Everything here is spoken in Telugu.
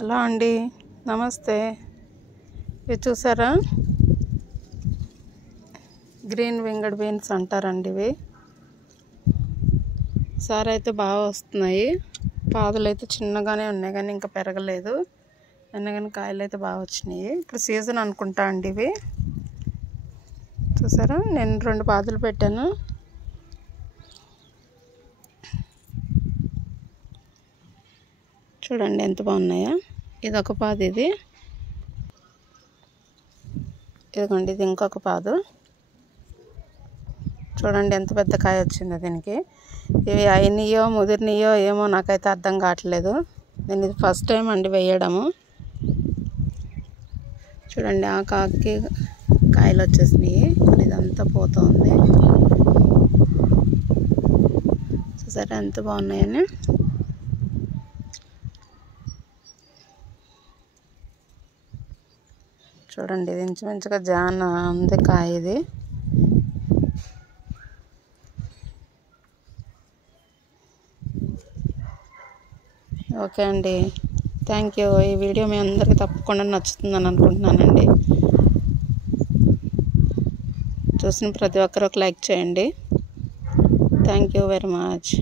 హలో అండి, నమస్తే. ఇవి చూసారా, గ్రీన్ వింగడ్ బీన్స్ అంటారండి. ఇవి సార్ అయితే బాగా వస్తున్నాయి. పాదులు అయితే చిన్నగానే ఉన్నాయి కానీ ఇంకా పెరగలేదు. కానీ కాయలు అయితే బాగా వచ్చినాయి. ఇప్పుడు సీజన్ అనుకుంటా అండి. ఇవి చూసారా, నేను 2 పాదులు పెట్టాను. చూడండి ఎంత బాగున్నాయా. ఇది ఒక పాదు, ఇదిగోండి, ఇది ఇంకొక పాదు. చూడండి ఎంత పెద్ద కాయ వచ్చిందో దీనికి. ఇవి అయినయో ముదిరినయో ఏమో నాకైతే అర్థం కావట్లేదు. నేను ఇది ఫస్ట్ టైం అండి వేయడము. చూడండి, ఆ కాకి కాయలు వచ్చేసినాయి. ఇదంతా పోతుంది. చూసారా ఎంత బాగున్నాయని. చూడండి, ఇది ఇంచుమించుగా జాన ఉంది కాయ. ఇది ఓకే అండి, థ్యాంక్ యూ. ఈ వీడియో మీ అందరికీ తప్పకుండా నచ్చుతుందని అనుకుంటున్నానండి. చూసిన ప్రతి ఒక్కరు ఒక లైక్ చేయండి. Thank you very much.